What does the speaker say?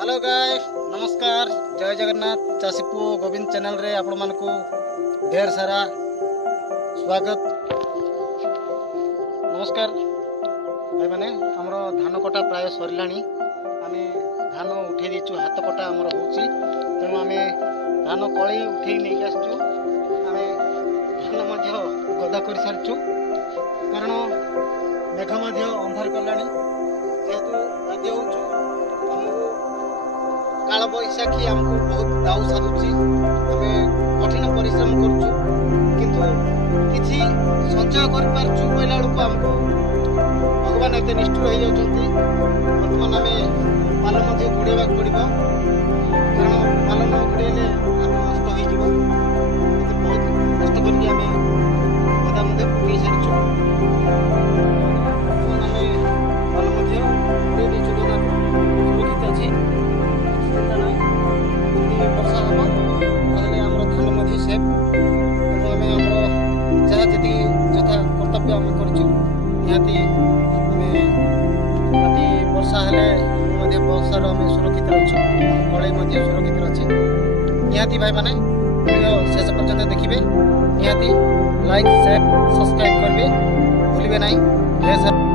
Hello guys, नमस्कार। जय जगन्नाथ। चाषी पु गोविंद चैनल रे आपण मानकु ढेर सारा स्वागत। नमस्कार भाई माने, हमर धान कटा प्राय सरलाणी। आमे धान उठे दीचु, हाथ कटा हमर होची, तेणु आमे धान कळी उठे नहीं आसचु। आमे धान मध्य गदा कर सारचु, कारण मेघ मध्य अंधार कलाणी। जेहेतु बाध्य होचु, काल बैशाखी आमको बहुत दाऊ साधुची। आमे कठिन परिश्रम करूचु, किंतु किछि संचय कर पारचु पहिला लोक आमको भगवान एते निष्ठुर हो जाउछंती। वर्तमान आमे पाल मध्य गुड़ेबा पड़िबो, कारण पाल न गुड़ेले धान नष्ट हो जिवो। एते बहुत कष्ट करके आमे गदा मध्य पुई सारचु। आमे पाल मध्य गुड़े दिचु, गदा सुरक्षित अछि। चिंता नहीं, वर्षा हम ताहले हमर धान मध्य सेफ। तेणु आमे हमर जहाँ जी यथा कर्तव्य आम करचु, निहाती आमे राति वर्षा हेले मध्य वर्षार आम सुरक्षित अच्छु, कड़े मध्य सुरक्षित अच्छे। निहाती भाई माने वीडियो शेष पर्यंत देखिए, निहाती लाइक शेयर सब्सक्राइब करेंगे, भूलिए नहीं।